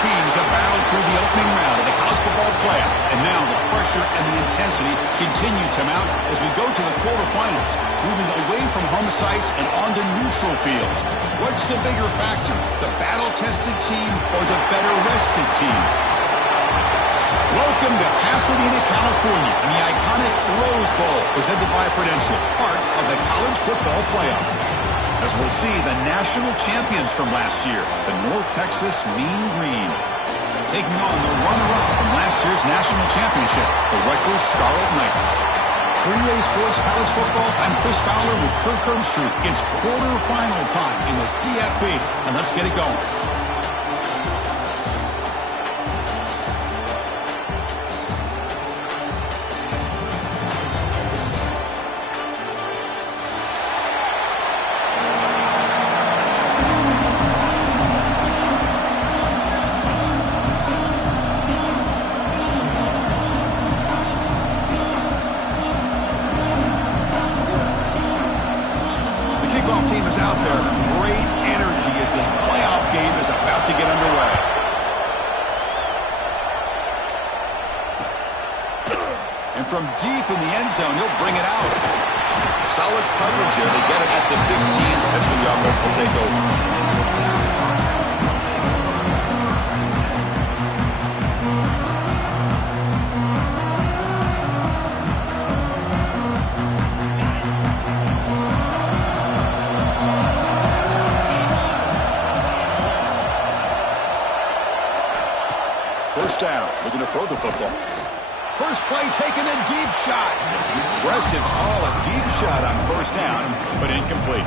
teams have battled through the opening round of the college football playoff, and now the pressure and the intensity continue to mount as we go to the quarterfinals, moving away from home sites and onto neutral fields. What's the bigger factor, the battle-tested team or the better-rested team? Welcome to Pasadena, California, in the iconic Rose Bowl, presented by Prudential, part of the college football playoff. As we'll see, the national champions from last year, the North Texas Mean Green, taking on the runner-up from last year's national championship, the Rutgers Scarlet Knights. 3A Sports College Football, I'm Chris Fowler with Kirk Herbstreit. It's quarterfinal time in the CFB, and let's get it going. Team is out there. Great energy as this playoff game is about to get underway. And from deep in the end zone, he'll bring it out. Solid coverage here. They get it at the 15. That's when the offense will take over. First down, looking to throw the football. First play, taking a deep shot. Aggressive call, a deep shot on first down, but incomplete.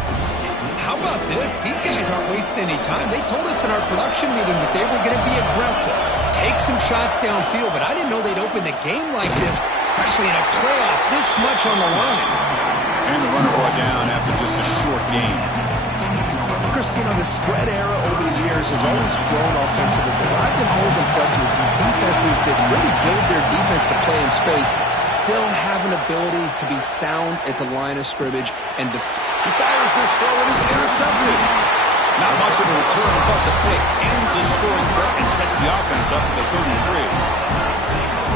How about this? These guys aren't wasting any time. They told us in our production meeting that they were going to be aggressive, take some shots downfield, but I didn't know they'd open the game like this, especially in a playoff this much on the line. And the runner brought down after just a short game. Chris, the spread era over the years has always grown offensively, but what I've been always impressed with defenses that really build their defense to play in space still have an ability to be sound at the line of scrimmage and he fires this throw and is intercepted. Not much of a return, but the pick ends the scoring threat and sets the offense up at the 33.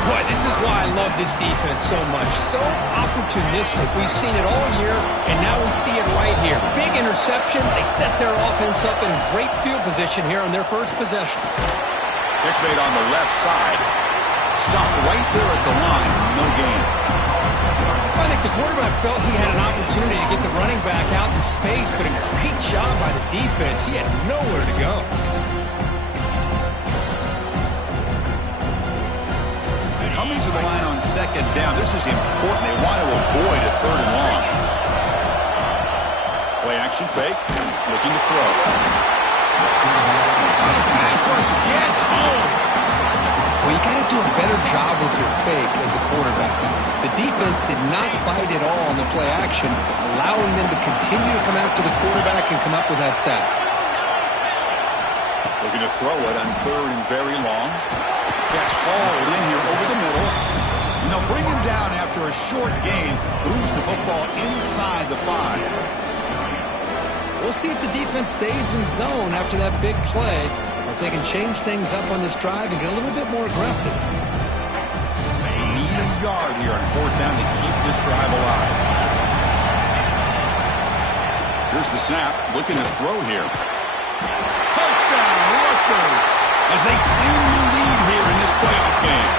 Boy, this is why I love this defense so much. So opportunistic. We've seen it all year, and now we see it right here. Big interception. They set their offense up in great field position here on their first possession. Catch made on the left side. Stopped right there at the line. No gain. I think the quarterback felt he had an opportunity to get the running back out in space, but a great job by the defense. He had nowhere to go. Coming to the line on second down. This is important. They want to avoid a third and long. Play action fake. Looking to throw. The pass rush gets home. Well, you got to do a better job with your fake as the quarterback. The defense did not bite at all on the play action, allowing them to continue to come after the quarterback and come up with that sack. Looking to throw it on third and very long. Catch hauled in here over the middle. And they'll bring him down after a short gain. Moves the football inside the 5. We'll see if the defense stays in zone after that big play, or if they can change things up on this drive and get a little bit more aggressive. They need a yard here on fourth down to keep this drive alive. Here's the snap. Looking to throw here. Touchdown, Rutgers, as they claim the lead here in this playoff game.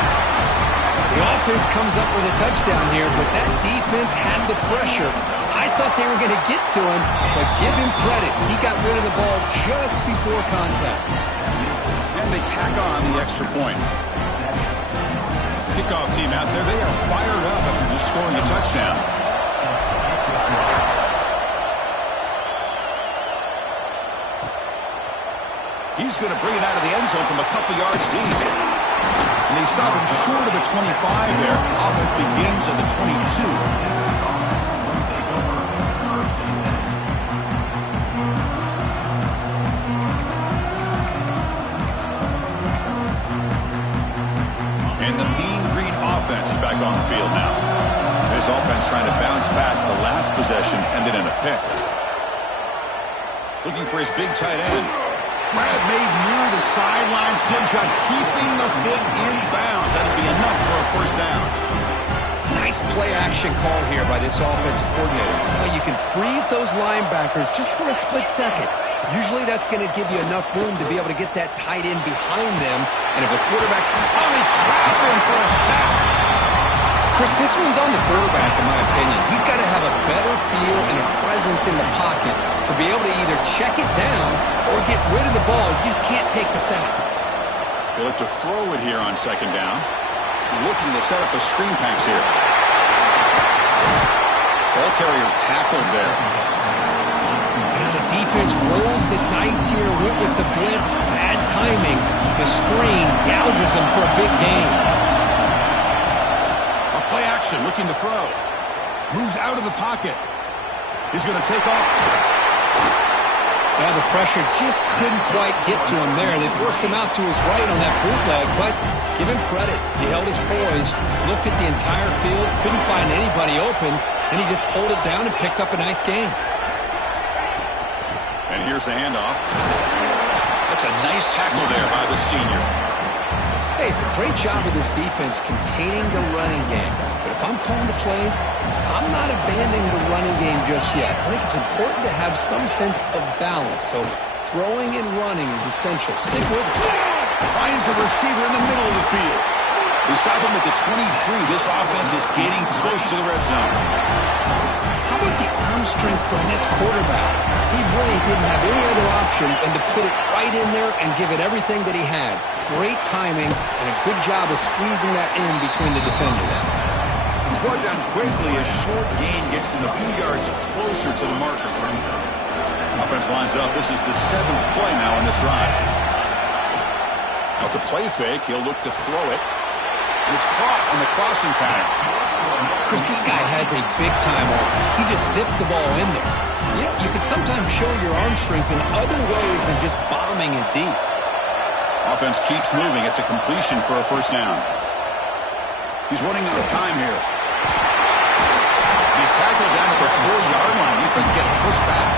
The offense comes up with a touchdown here, but that defense had the pressure. I thought they were going to get to him, but give him credit. He got rid of the ball just before contact. And they tack on the extra point. Kickoff team out there, they are fired up after just scoring a touchdown. He's going to bring it out of the end zone from a couple yards deep. And they stop him short of the 25 there. Offense begins at the 22. And the Mean Green offense is back on the field now. This offense trying to bounce back. The last possession ended in a pick. Looking for his big tight end. spread made near the sidelines. Good job keeping the foot in bounds. That'll be enough for a first down. Nice play-action call here by this offensive coordinator. You can freeze those linebackers just for a split second. Usually that's going to give you enough room to be able to get that tight end behind them. And if a quarterback... Oh, they trap him for a sack. Chris, this one's on the quarterback, in my opinion. He's got to have a better feel and a presence in the pocket to be able to either check it down or get rid of the ball. You just can't take the sack. They look to throw it here on second down. Looking to set up a screen pass here. Ball carrier tackled there. And the defense rolls the dice here, went with the blitz. Bad timing. The screen gouges them for a big gain. A play action, looking to throw. Moves out of the pocket. He's going to take off. Yeah, the pressure just couldn't quite get to him there. They forced him out to his right on that bootleg, but give him credit. He held his poise, looked at the entire field, couldn't find anybody open, and he just pulled it down and picked up a nice gain. And here's the handoff. That's a nice tackle there by the senior. Hey, it's a great job of this defense containing the running game. But if I'm calling the plays, I'm not abandoning the running game just yet. I think it's important to have some sense of balance. So throwing and running is essential. Stick with it. Finds a receiver in the middle of the field. Beside him at the 23, this offense is getting close to the red zone. How about the arm strength from this quarterback? He really didn't have any other option than to put it right in there and give it everything that he had. Great timing and a good job of squeezing that in between the defenders. He's brought down quickly. A short gain gets them a few yards closer to the marker. Offense lines up. This is the 7th play now in this drive. Off the play fake, he'll look to throw it. And it's caught on the crossing pattern. Chris, this guy has a big-time arm. He just zipped the ball in there. You know, you could sometimes show your arm strength in other ways than just bombing it deep. Offense keeps moving. It's a completion for a first down. He's running out of time here. He's tackled down at the 4-yard line. Defense getting pushed back.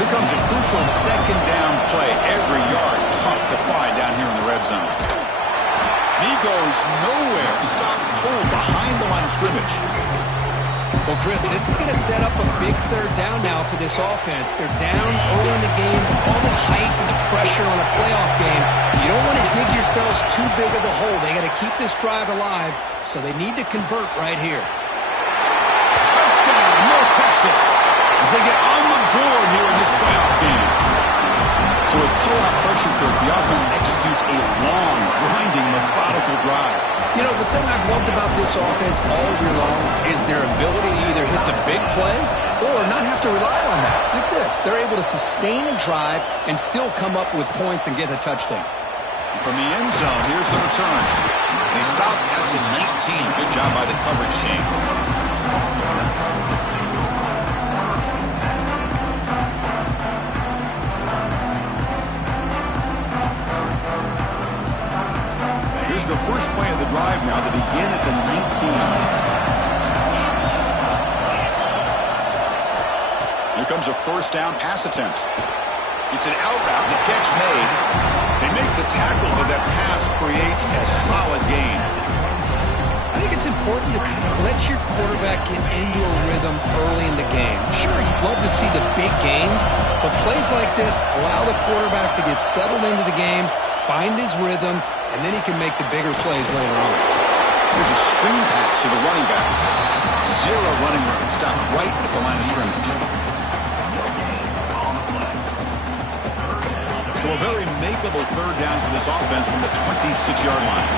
Here comes a crucial second down play. Every yard tough to find down here in the red zone. He goes nowhere. Stopped cold behind the line of scrimmage. Well, Chris, this is going to set up a big third down now for this offense. They're down early in the game. All the hype and the pressure on a playoff game. You don't want to dig yourselves too big of a hole. They got to keep this drive alive, so they need to convert right here. Touchdown, North Texas, as they get on the board here in this playoff game. So with playoff pressure, the offense executes a long, grinding, methodical drive. You know, the thing I've loved about this offense all year long is their ability to either hit the big play or not have to rely on that. Like this, they're able to sustain a drive and still come up with points and get a touchdown. From the end zone, here's the return. They stop at the 19. Good job by the coverage team. Here's the first play of the drive now to begin at the 19. Here comes a first down pass attempt. It's an out route, the catch made. They make the tackle, but that pass creates a solid gain. I think it's important to kind of let your quarterback get into a rhythm early in the game. Sure, you'd love to see the big gains, but plays like this allow the quarterback to get settled into the game, find his rhythm, and then he can make the bigger plays later on. Here's a screen pass to the running back. Zero running room. Stopped right at the line of scrimmage. So a very makeable third down for this offense from the 26-yard line.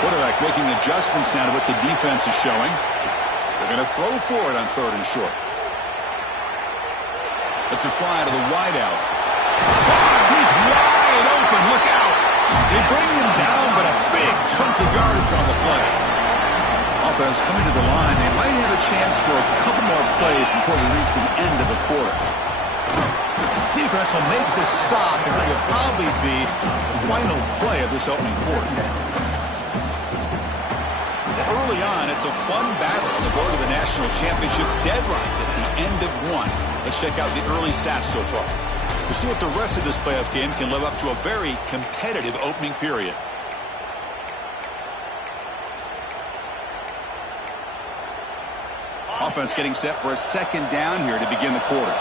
Quarterback making adjustments now to what the defense is showing. They're going to throw for it on 3rd and short. It's a fly to the wideout. He's wide open. Look out. They bring him down, but a big chunk of yardage on the play. Offense coming to the line. They might have a chance for a couple more plays before we reach the end of the quarter. Defense will make this stop, and it will probably be the final play of this opening quarter. Early on, it's a fun battle on the road to the national championship deadline at the end of one. Let's check out the early stats so far. We'll see if the rest of this playoff game can live up to a very competitive opening period. Offense getting set for a second down here to begin the quarter.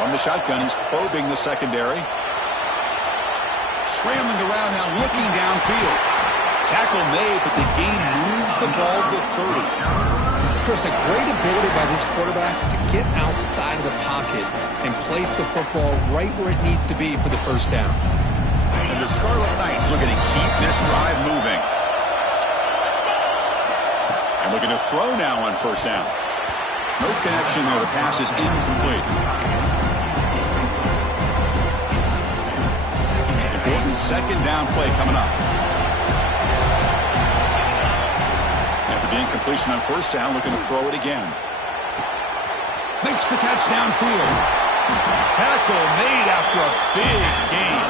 From the shotgun, he's probing the secondary. Scrambling around now, looking downfield. Tackle made, but the gain moves the ball to 30. Chris, a great ability by this quarterback to get outside of the pocket and place the football right where it needs to be for the first down. And the Scarlet Knights looking to keep this drive moving. And looking to throw now on first down. No connection there. The pass is incomplete. Important second down play coming up. After the incompletion on first down, looking to throw it again. Makes the catch downfield. Tackle made after a big gain.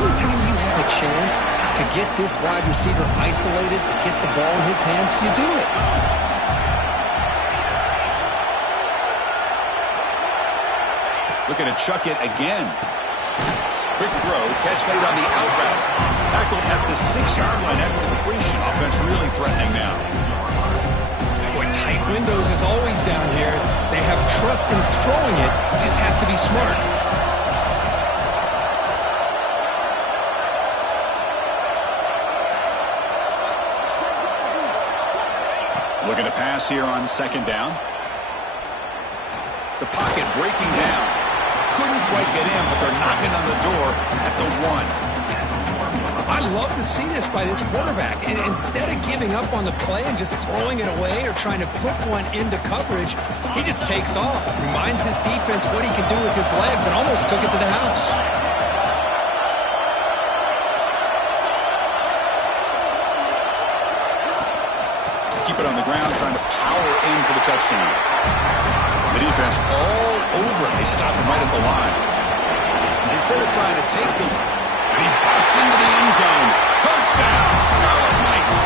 Anytime you have a chance to get this wide receiver isolated, to get the ball in his hands, you do it. Looking to chuck it again. Quick throw, catch made on the out route. Tackled at the 6-yard line after the completion. Offense really threatening now. Boy, tight windows is always down here. They have trust in throwing it. You just have to be smart. Looking to pass here on second down. The pocket breaking down. Couldn't quite get in, but they're knocking on the door at the 1. I love to see this by this quarterback. And instead of giving up on the play and just throwing it away or trying to put one into coverage, he just takes off, reminds his defense what he can do with his legs, and almost took it to the house. Keep it on the ground, trying to power in for the touchdown. The defense all over it. They stop him right at the line. Instead of trying to take them, and he busts into the end zone. Touchdown, Scarlet Knights.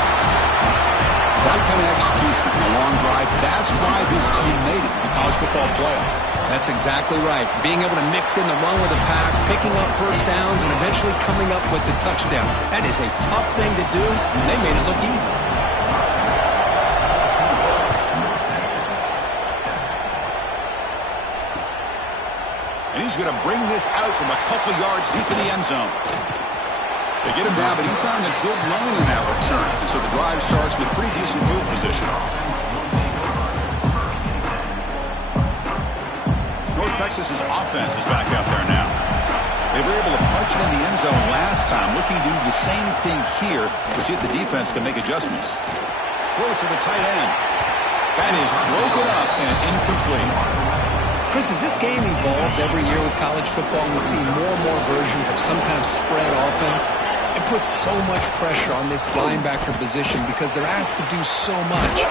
That kind of execution in a long drive, that's why this team made it to the college football playoff. That's exactly right. Being able to mix in the run with the pass, picking up first downs, and eventually coming up with the touchdown. That is a tough thing to do, and they made it look easy. And he's going to bring this out from a couple yards deep in the end zone. They get him down, but he found a good lane in that return. And so the drive starts with pretty decent field position. North Texas's offense is back out there now. They were able to punch it in the end zone last time, looking to do the same thing here to see if the defense can make adjustments. Throws to the tight end. That is broken up and incomplete. Chris, as this game evolves every year with college football, and we see more and more versions of some kind of spread offense, it puts so much pressure on this linebacker position because they're asked to do so much.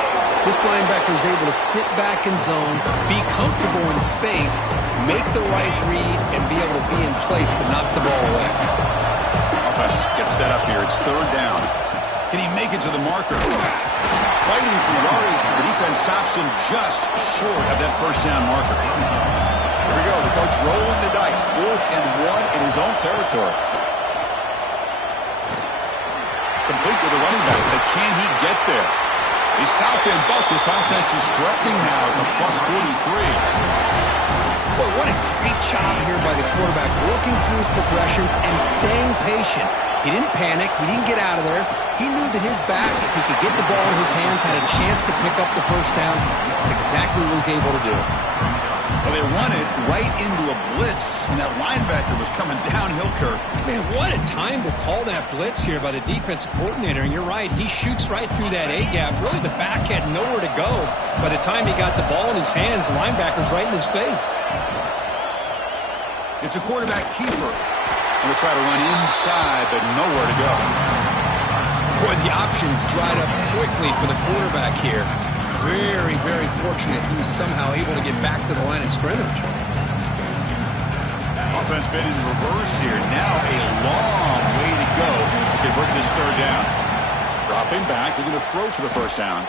This linebacker is able to sit back in zone, be comfortable in space, make the right read, and be able to be in place to knock the ball away. Offense gets set up here. It's third down. Can he make it to the marker? Fighting for yards, but the defense stops him just short of that first down marker. Here we go. The coach rolling the dice. 4th and 1 in his own territory. Complete with the running back, but can he get there? They stop him, but this offense is threatening now at the plus 43. Boy, what a great job here by the quarterback, working through his progressions and staying patient. He didn't panic. He didn't get out of there. He knew that his back, if he could get the ball in his hands, had a chance to pick up the first down. That's exactly what he's able to do. Well, they run it right into a blitz, and that linebacker was coming downhill, Kirk. Man, what a time to call that blitz here by the defensive coordinator. And you're right, he shoots right through that A-gap. Really, the back had nowhere to go. By the time he got the ball in his hands, the linebacker's right in his face. It's a quarterback keeper. Going to try to run inside, but nowhere to go. Boy, the options dried up quickly for the quarterback here. Very, very fortunate he was somehow able to get back to the line of scrimmage. Offense been in reverse here. Now a long way to go to convert this third down. Dropping back, looking to throw for the first down.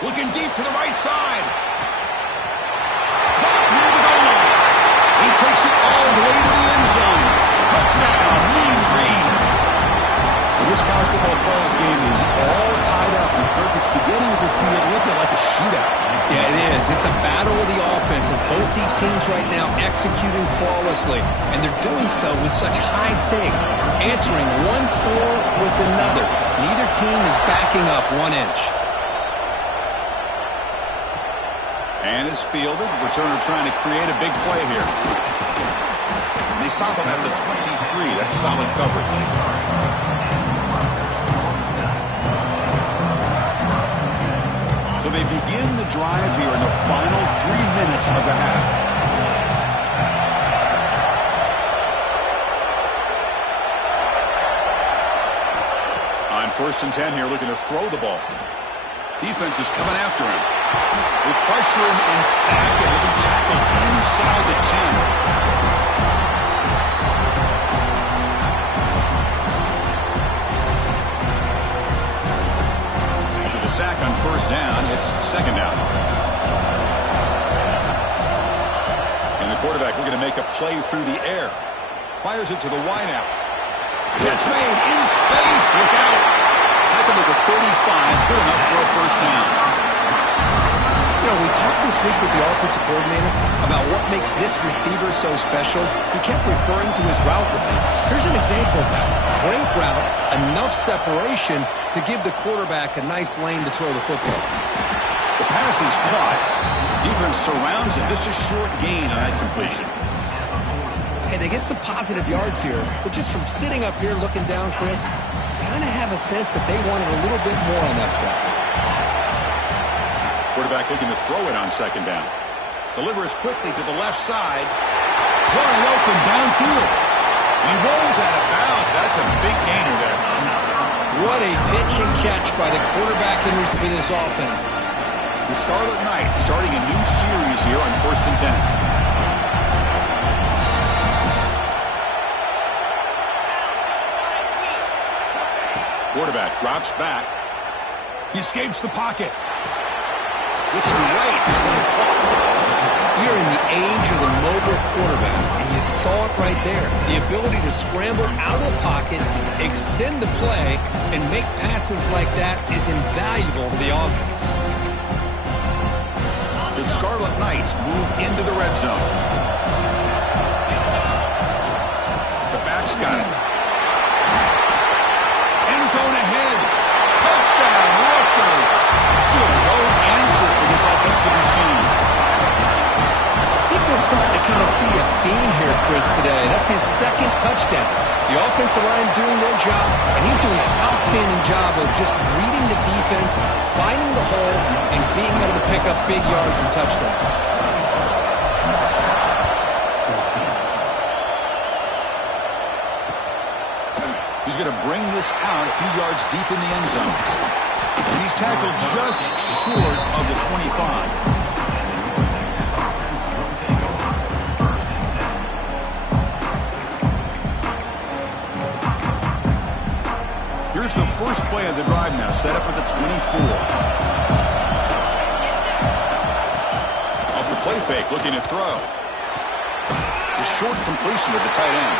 Looking deep to the right side. Caught touchdown, Mean Green. This college football playoff game is all tied up, and Kirk, it's beginning to feel a little bit like a shootout. Yeah, it is. It's a battle of the offenses. Both these teams right now executing flawlessly, and they're doing so with such high stakes, answering one score with another. Neither team is backing up 1 inch. And it's fielded. Returner trying to create a big play here. And they stop him at the 23. That's solid coverage. So they begin the drive here in the final 3 minutes of the half. On 1st and 10 here, looking to throw the ball. Defense is coming after him. They pressure him and sack him. He'll be tackled inside the 10. Sack on 1st down. It's 2nd down. And the quarterback looking to make a play through the air. Fires it to the wideout. Catch made in space. Look out. Tackled at the 35. Good enough for a 1st down. You know, we talked this week with the offensive coordinator about what makes this receiver so special. He kept referring to his route running. Here's an example of that. Great route, enough separation to give the quarterback a nice lane to throw the football. The pass is caught. Defense surrounds him. Just a short gain on that completion. Hey, they get some positive yards here, but just from sitting up here looking down, Chris, kind of have a sense that they wanted a little bit more on that play. Quarterback looking to throw it on 2nd down. Delivers quickly to the left side. Wide open downfield. And he rolls out of bounds. That's a big gainer there. What a pitch and catch by the quarterback in for this offense. The Scarlet Knights starting a new series here on 1st and 10. Quarterback drops back. He escapes the pocket. Looking right, just going to caught. We are in the age of the mobile quarterback, and you saw it right there. The ability to scramble out of the pocket, extend the play, and make passes like that is invaluable to the offense. The Scarlet Knights move into the red zone. The back's got it. End zone ahead. Touchdown, Rutgers. Still no answer for this offensive machine. I think we're starting to kind of see a theme here, Chris, today. That's his 2nd touchdown. The offensive line doing their job, and he's doing an outstanding job of just reading the defense, finding the hole, and being able to pick up big yards and touchdowns. He's going to bring this out a few yards deep in the end zone. And he's tackled just short of the 25. Here's the first play of the drive now, set up at the 24. Off the play fake, looking to throw. A short completion to the tight end.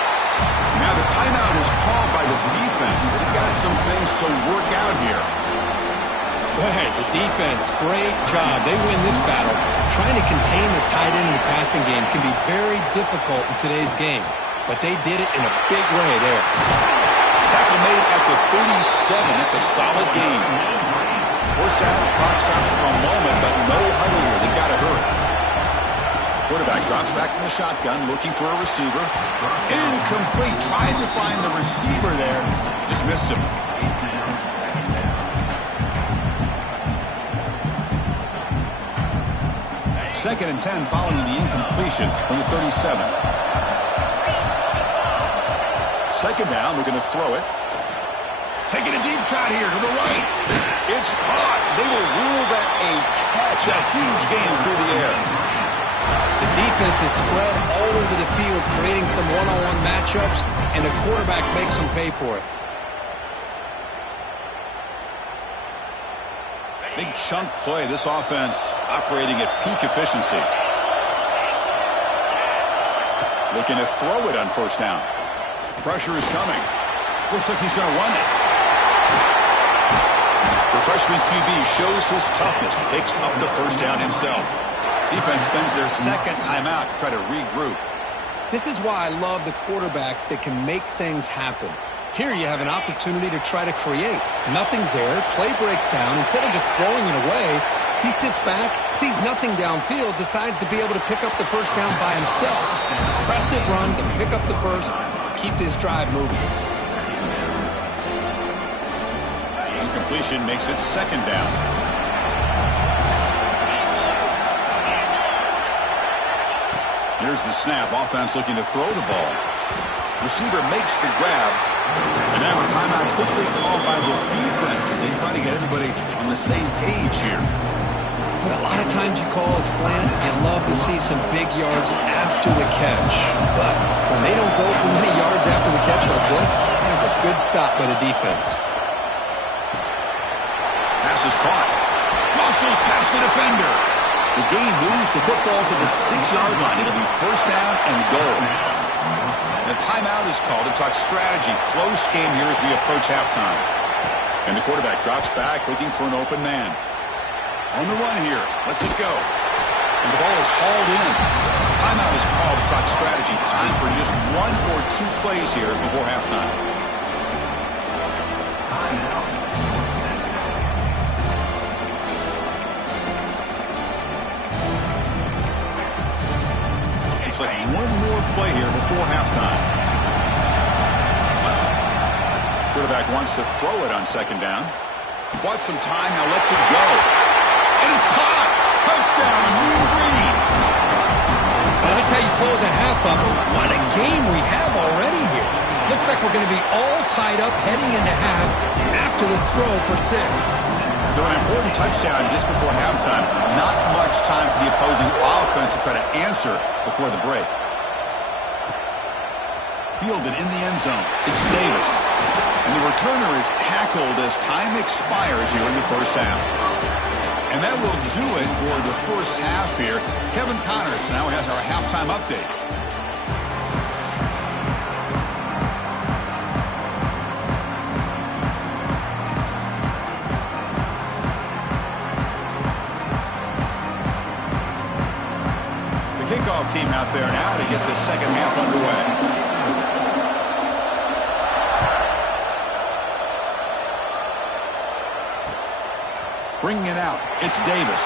Now the timeout is called by the defense. They've got some things to work out here. Right, the defense, great job. They win this battle. Trying to contain the tight end in the passing game can be very difficult in today's game, but they did it in a big way there. Tackle made at the 37. That's a solid gain. Forced out, clock stops for a moment, but no huddle here. They've got to hurry. Quarterback drops back from the shotgun, looking for a receiver. Incomplete. Tried to find the receiver there. Just missed him. Second and 10 following the incompletion from the 37. Second down, looking to throw it. Taking a deep shot here to the right. It's caught. They will rule that a catch, a huge gain through the air. The defense is spread all over the field, creating some one-on-one matchups, and the quarterback makes them pay for it. Big chunk play. This offense operating at peak efficiency. Looking to throw it on 1st down. Pressure is coming. Looks like he's going to run it. The freshman QB shows his toughness, picks up the first down himself. Defense spends their second timeout to try to regroup. This is why I love the quarterbacks that can make things happen. Here you have an opportunity to try to create. Nothing's there. Play breaks down. Instead of just throwing it away, he sits back, sees nothing downfield, decides to be able to pick up the first down by himself. Impressive run to pick up the first, keep this drive moving. Incompletion makes it second down. Here's the snap. Offense looking to throw the ball. Receiver makes the grab. And now a timeout quickly called by the defense as they try to get everybody on the same page here. A lot of times you call a slant, you love to see some big yards after the catch. But when they don't go for many yards after the catch like this, that is a good stop by the defense. Pass is caught. Muscles past the defender. The game moves the football to the 6-yard line. It'll be first down and goal. The timeout is called to talk strategy. Close game here as we approach halftime. And the quarterback drops back looking for an open man. On the run here. Lets it go. And the ball is hauled in. Timeout is called to talk strategy. Time for just 1 or 2 plays here before halftime. Looks like 1 more play here before halftime. Quarterback wants to throw it on second down. He bought some time, now lets it go. And it's caught! Touchdown, Mean Green! That's how you close a half up. What a game we have already here. Looks like we're going to be all tied up heading into half after the throw for 6. So an important touchdown just before halftime. Not much time for the opposing offense to try to answer before the break. Fielded in the end zone. It's Davis. And the returner is tackled as time expires here in the first half. And that will do it for the first half here. Kevin Connors now has our halftime update. The kickoff team out there now to get the second half underway. Bringing it out, it's Davis.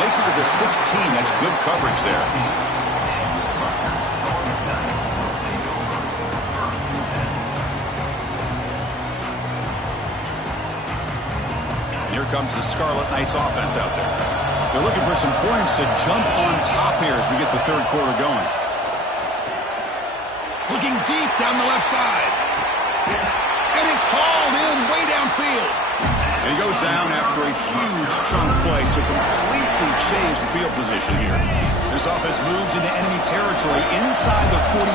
Makes it to the 16. That's good coverage there. Here comes the Scarlet Knights offense out there. They're looking for some points to jump on top here as we get the third quarter going. Looking deep down the left side. And it's hauled in way downfield. And he goes down after a huge chunk play to completely change the field position here. This offense moves into enemy territory inside the 45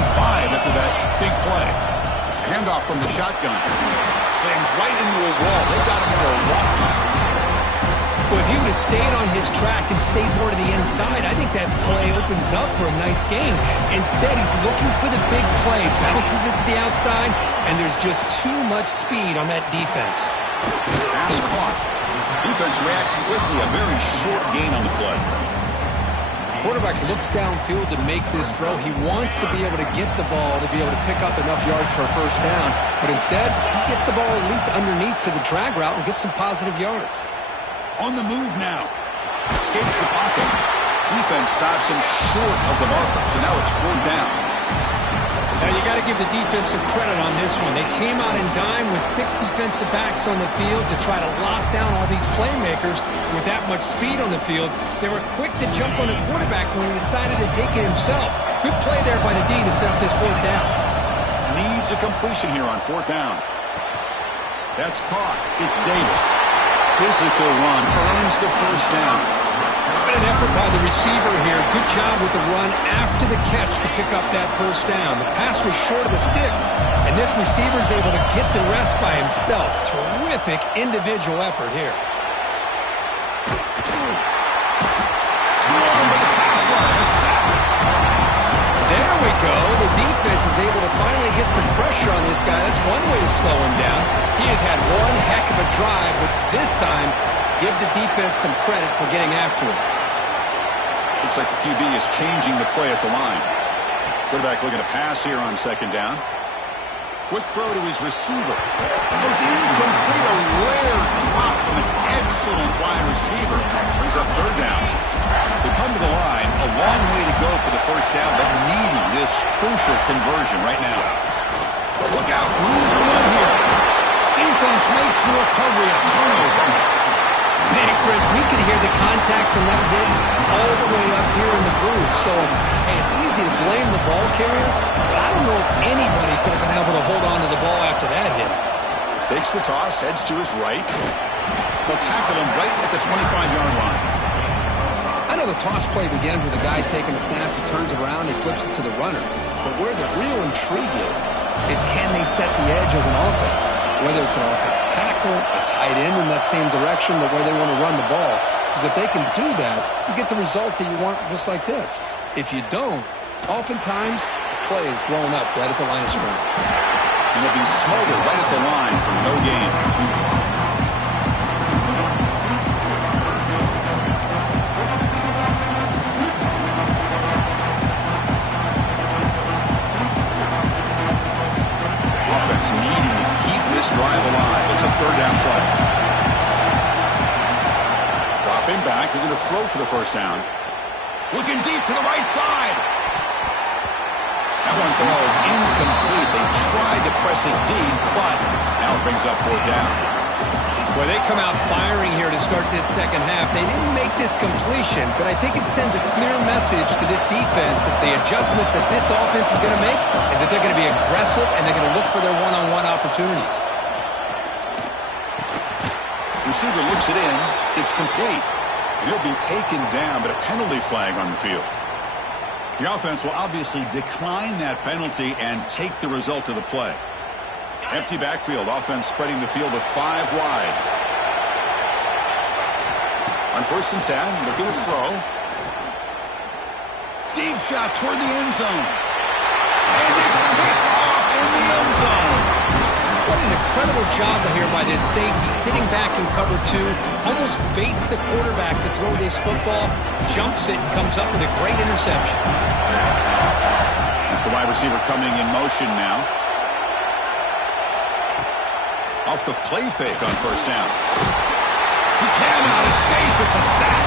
after that big play. Handoff from the shotgun. Slams right into a wall. They've got him for a loss. Well, if he would have stayed on his track and stayed more to the inside, I think that play opens up for a nice game. Instead, he's looking for the big play. Bounces it to the outside, and there's just too much speed on that defense. Pass caught. Defense reacts quickly. A very short gain on the play. Quarterback looks downfield to make this throw. He wants to be able to get the ball to be able to pick up enough yards for a first down. But instead, he gets the ball at least underneath to the drag route and gets some positive yards. On the move now. Escapes the pocket. Defense stops him short of the marker. So now it's 4th down. Now, you got to give the defense some credit on this one. They came out in dime with 6 defensive backs on the field to try to lock down all these playmakers with that much speed on the field. They were quick to jump on the quarterback when he decided to take it himself. Good play there by the D to set up this 4th down. Needs a completion here on 4th down. That's caught. It's Davis. Physical run earns the first down. An effort by the receiver here. Good job with the run after the catch to pick up that first down. The pass was short of the sticks, and this receiver is able to get the rest by himself. Terrific individual effort here. Swarmed by the pass rush. A sack. There There we go. The defense is able to finally get some pressure on this guy. That's one way to slow him down. He has had one heck of a drive, but this time, give the defense some credit for getting after him. Looks like the QB is changing the play at the line. Quarterback looking to pass here on second down. Quick throw to his receiver. It's incomplete. A rare drop from an excellent wide receiver. Brings up third down. They come to the line. A long way to go for the first down, but needing this crucial conversion right now. Look out. Room to run here. Defense makes the recovery a turnover. Man, Chris, we could hear the contact from that hit all the way up here in the booth. So, hey, it's easy to blame the ball carrier, but I don't know if anybody could have been able to hold on to the ball after that hit. Takes the toss, heads to his right. They'll tackle him right at the 25-yard line. I know the toss play begins with a guy taking a snap, he turns around, he flips it to the runner. But where the real intrigue is can they set the edge as an offense? Whether it's an offensive tackle, a tight end in that same direction, where they want to run the ball. Because if they can do that, you get the result that you want just like this. If you don't, oftentimes, the play is blown up right at the line of scrimmage. And they'll be smothered right at the line for no gain. Offense needing to keep this drive alive. It's a third down play. Dropping back, looking to throw for the first down. Looking deep to the right side. That one falls incomplete. They tried to press it deep, but now it brings up fourth down. Well, they come out firing here to start this second half. They didn't make this completion, but I think it sends a clear message to this defense that the adjustments that this offense is going to make is that they're going to be aggressive and they're going to look for their one-on-one opportunities. Receiver looks it in. It's complete. And he'll be taken down, but a penalty flag on the field. The offense will obviously decline that penalty and take the result of the play. Empty backfield. Offense spreading the field of 5 wide. On 1st and 10, looking to throw. Deep shot toward the end zone. And it's picked off in the end zone. What an incredible job here by this safety. Sitting back in cover 2, almost baits the quarterback to throw this football, jumps it, and comes up with a great interception. That's the wide receiver coming in motion now. Off the play fake on first down. He cannot escape. It's a sack.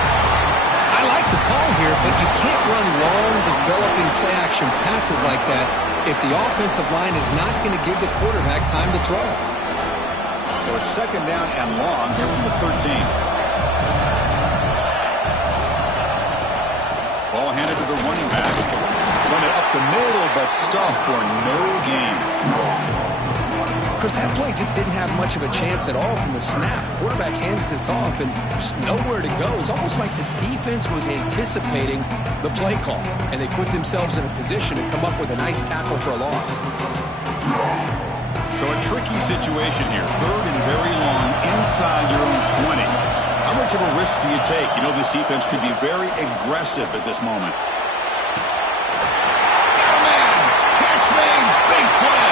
I like the call here, but you can't run long, developing play-action passes like that if the offensive line is not going to give the quarterback time to throw. So it's second down and long here from the 13. Ball handed to the running back. Run it up the middle, but stuffed for no gain. Chris, that play just didn't have much of a chance at all from the snap. Quarterback hands this off and there's nowhere to go. It's almost like the defense was anticipating the play call, and they put themselves in a position to come up with a nice tackle for a loss. So a tricky situation here. Third and very long inside your own 20. How much of a risk do you take? You know this defense could be very aggressive at this moment. Got a man! Catch made! Big play!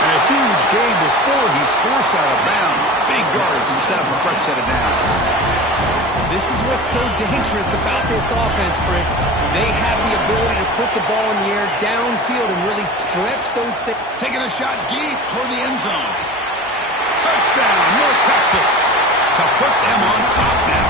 And a huge gain before he's forced out of bounds. Big yardage to set up a fresh set of downs. This is what's so dangerous about this offense, Chris. They have the ability to put the ball in the air downfield and really stretch those. Taking a shot deep toward the end zone. Touchdown, North Texas. To put them on top now.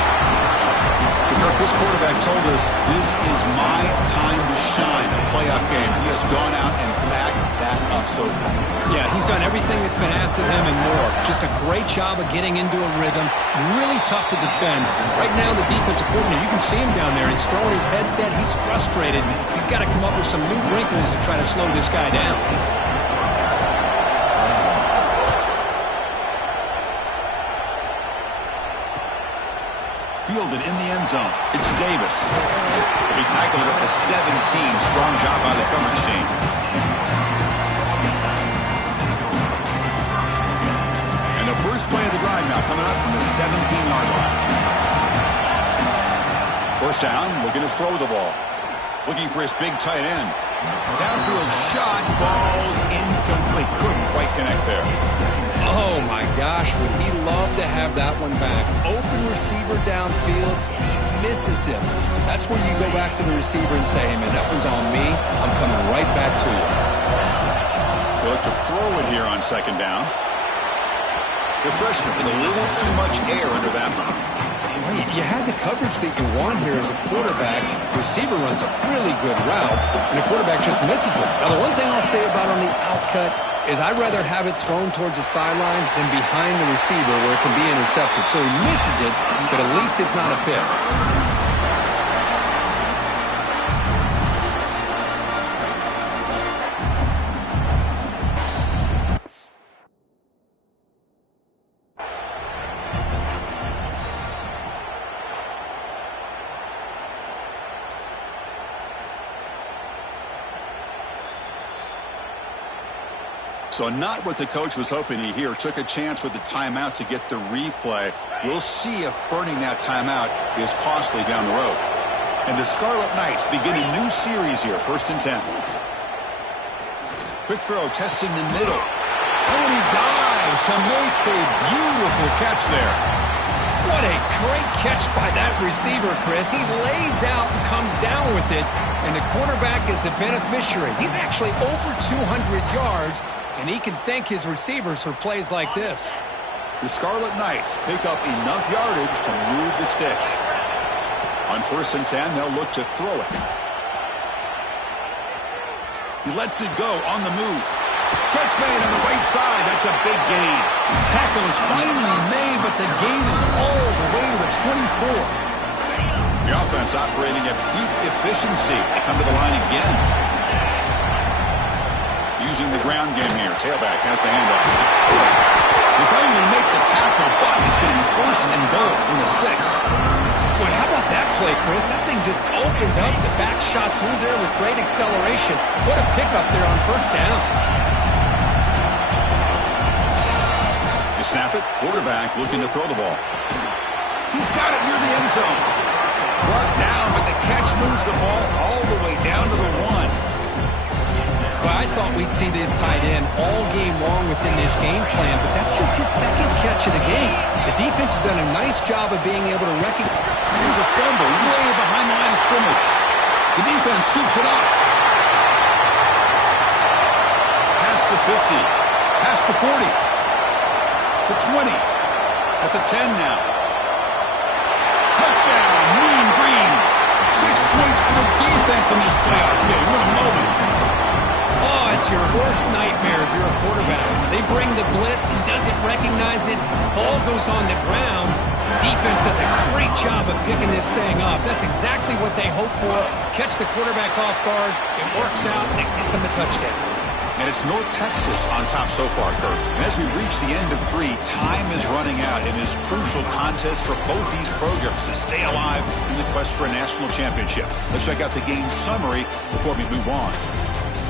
Kirk, this quarterback told us this is my time to shine. A playoff game. He has gone out and backed that up so far. Yeah, he's done everything that's been asked of him and more. Just a great job of getting into a rhythm. Really tough to defend. Right now, the defensive coordinator, you can see him down there. He's throwing his headset. He's frustrated. He's got to come up with some new wrinkles to try to slow this guy down. Fielded in the end zone. It's Davis. He tackled at the 17. Strong job by the coverage team. And the first play of the drive now coming up from the 17-yard line. First down, looking to throw the ball. Looking for his big tight end. Downfield shot, falls incomplete. Couldn't quite connect there. Oh, my gosh, would he love to have that one back. Open receiver downfield, and he misses him. That's when you go back to the receiver and say, hey, man, that one's on me. I'm coming right back to you. They look to throw it here on second down. The freshman with a little too much air under that one. Well, you had the coverage that you want here as a quarterback. Receiver runs a really good route, and the quarterback just misses it. Now, the one thing I'll say about on the outcut is I'd rather have it thrown towards the sideline than behind the receiver where it can be intercepted. So he misses it, but at least it's not a pick. So not what the coach was hoping to hear. Took a chance with the timeout to get the replay. We'll see if burning that timeout is costly down the road. And the Scarlet Knights begin a new series here, 1st and 10. Quick throw, testing the middle. Oh, and he dives to make a beautiful catch there. What a great catch by that receiver, Chris. He lays out and comes down with it, and the quarterback is the beneficiary. He's actually over 200 yards, and he can thank his receivers for plays like this. The Scarlet Knights pick up enough yardage to move the sticks. On 1st and 10, they'll look to throw it. He lets it go on the move. Catch made on the right side. That's a big gain. Tackle is finally made, but the gain is all the way to the 24. The offense operating at peak efficiency. They come to the line again. Using the ground game here. Tailback has the handoff. They finally make the tackle, but it's going to be 1st and goal from the 6. Boy, how about that play, Chris? That thing just opened up. The back shot through there with great acceleration. What a pickup there on 1st down. You snap it. Quarterback looking to throw the ball. He's got it near the end zone. Brought down, but the catch moves the ball all the way down to the 1. Well, I thought we'd see this tight end all game long within this game plan, but that's just his 2nd catch of the game. The defense has done a nice job of being able to recognize. Here's a fumble way behind the line of scrimmage. The defense scoops it up. Past the 50. Past the 40. The 20. At the 10 now. Touchdown, Mean Green. 6 points for the defense in this playoff game. What a moment. Oh, it's your worst nightmare if you're a quarterback. They bring the blitz. He doesn't recognize it. Ball goes on the ground. Defense does a great job of picking this thing up. That's exactly what they hope for. Catch the quarterback off guard. It works out, and it gets him a touchdown. And it's North Texas on top so far, Kirk. And as we reach the end of 3, time is running out in this crucial contest for both these programs to stay alive in the quest for a national championship. Let's check out the game summary before we move on.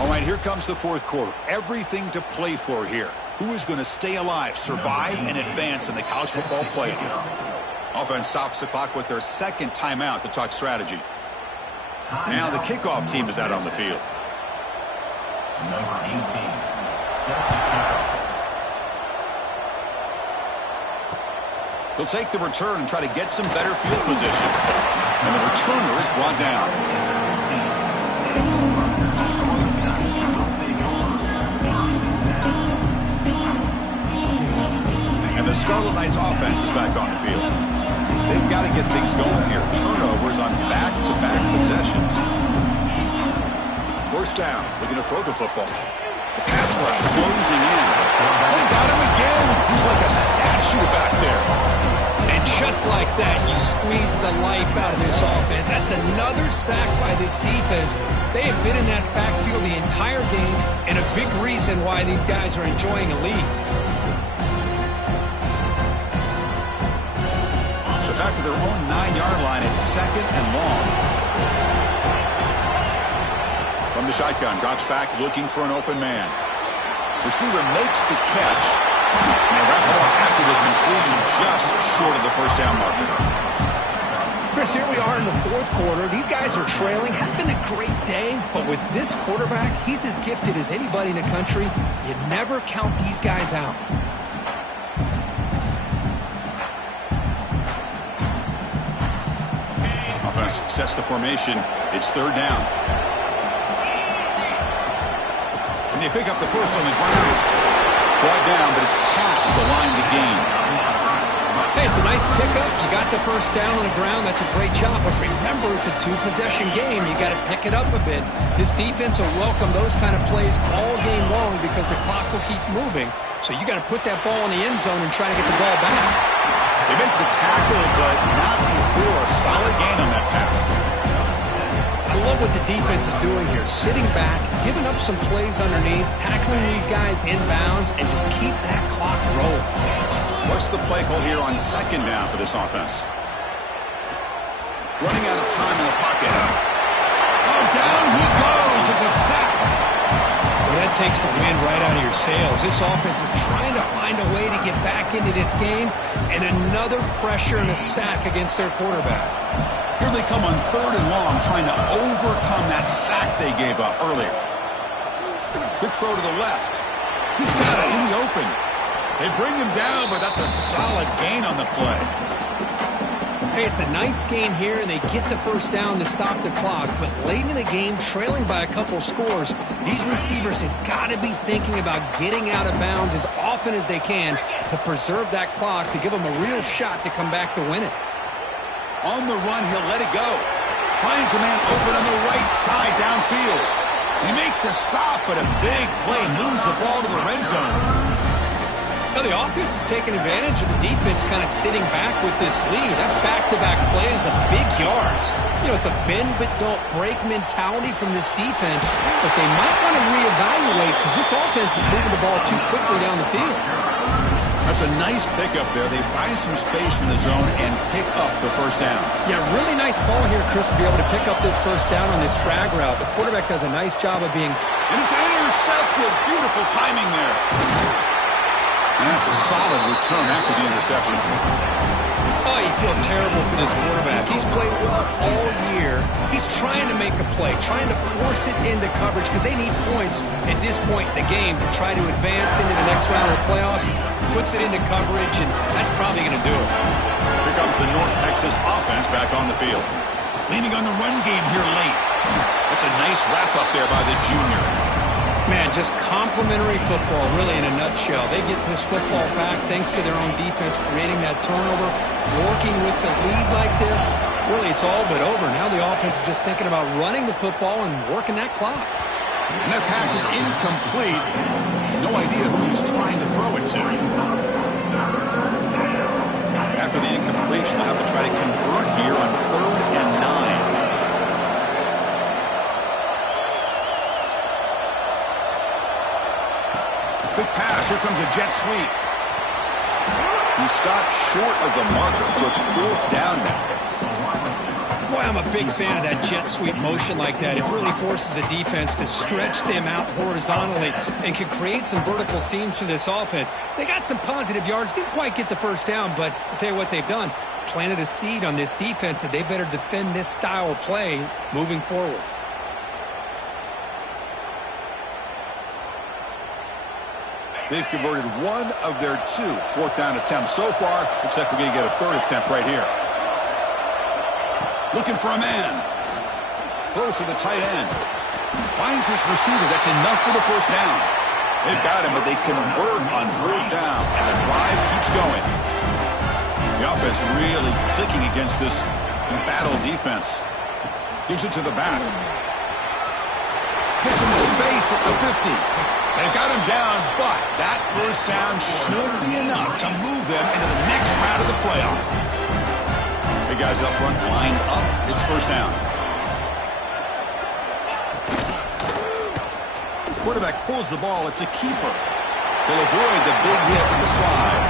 All right, here comes the 4th quarter. Everything to play for here. Who is going to stay alive, survive, and advance in the college football playoff? Offense stops the clock with their 2nd timeout to talk strategy. Now the kickoff team is out on the field. Number 18, set to kick off. He'll take the return and try to get some better field position. And the returner is brought down. And the Scarlet Knights offense is back on the field. They've got to get things going here. Turnovers on back-to-back possessions. 1st down, looking to throw the football. The pass rush closing in. They got him again. He's like a statue back there. And just like that, you squeeze the life out of this offense. That's another sack by this defense. They have been in that backfield the entire game, and a big reason why these guys are enjoying a lead. So back to their own 9-yard line. It's 2nd and long. From the shotgun, drops back looking for an open man. Receiver makes the catch. And they wrap it up after the conclusion just short of the 1st down marker. Chris, here we are in the fourth quarter. These guys are trailing. Hadn't been a great day, but with this quarterback, he's as gifted as anybody in the country. You never count these guys out. Offense sets the formation. It's third down. And they pick up the first on the ground. Brought down, but it's past the line to gain. Hey, it's a nice pickup. You got the first down on the ground. That's a great job. But remember, it's a two-possession game. You got to pick it up a bit. This defense will welcome those kind of plays all game long because the clock will keep moving. So you got to put that ball in the end zone and try to get the ball back. They make the tackle, but not before a solid gain on that pass. I love what the defense is doing here. Sitting back, giving up some plays underneath, tackling these guys inbounds, and just keep that clock rolling. What's the play call here on second down for this offense? Running out of time in the pocket. Oh, down he goes. It's a sack. Well, that takes the wind right out of your sails. This offense is trying to find a way to get back into this game, and another pressure and a sack against their quarterback. Here they come on third and long, trying to overcome that sack they gave up earlier. Quick throw to the left. He's got it in the open. They bring him down, but that's a solid gain on the play. Hey, it's a nice gain here, and they get the first down to stop the clock. But late in the game, trailing by a couple scores, these receivers have got to be thinking about getting out of bounds as often as they can to preserve that clock, to give them a real shot to come back to win it. On the run, he'll let it go. Finds a man open on the right side downfield. They make the stop, but a big play moves the ball to the red zone. Now, the offense is taking advantage of the defense kind of sitting back with this lead. That's back-to-back plays of big yards. You know, it's a bend-but-don't-break mentality from this defense, but they might want to reevaluate because this offense is moving the ball too quickly down the field. That's a nice pickup there. They find some space in the zone and pick up the first down. Yeah, really nice call here, Chris, to be able to pick up this first down on this drag route. The quarterback does a nice job of being... And it's intercepted. Beautiful timing there. And that's a solid return after the interception. Oh, you feel terrible for this quarterback. He's played well all year. He's trying to make a play, trying to force it into coverage because they need points at this point in the game to try to advance into the next round of the playoffs. Puts it into coverage, and that's probably going to do it. Here comes the North Texas offense back on the field. Leaning on the run game here late. That's a nice wrap-up there by the junior. Man, just complimentary football, really, in a nutshell. They get this football back thanks to their own defense, creating that turnover, working with the lead like this. Really, it's all but over. Now the offense is just thinking about running the football and working that clock. And that pass is incomplete. No idea who he's trying to throw it to. After the incompletion, they'll have to try to convert here on 3rd and 9. Quick pass. Here comes a jet sweep. He stopped short of the marker, so it's 4th down now. Boy, I'm a big fan of that jet sweep motion like that. It really forces a defense to stretch them out horizontally and can create some vertical seams for this offense. They got some positive yards. Didn't quite get the first down, but I'll tell you what they've done. Planted a seed on this defense that they better defend this style of play moving forward. They've converted one of their 2 4th down attempts so far. Looks like we're going to get a 3rd attempt right here. Looking for a man. Close to the tight end. Finds his receiver. That's enough for the first down. They've got him, but they convert on 3rd down, and the drive keeps going. The offense really clicking against this embattled defense. Gives it to the back. Gets into space at the 50. They've got him down, but that first down should be enough to move them into the next round of the playoff. The guys up front lined up. It's first down. Quarterback pulls the ball. It's a keeper. They'll avoid the big hit with the slide.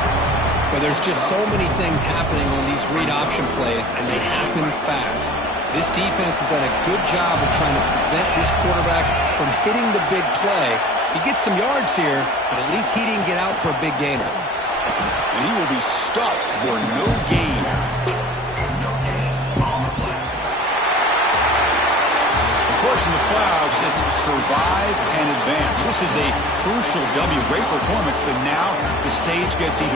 But there's just so many things happening on these read option plays, and they happen fast. This defense has done a good job of trying to prevent this quarterback from hitting the big play. He gets some yards here, but at least he didn't get out for a big gainer. And he will be stuffed for no gain. it's survive and advance. This is a crucial W. Great performance, but now the stage gets even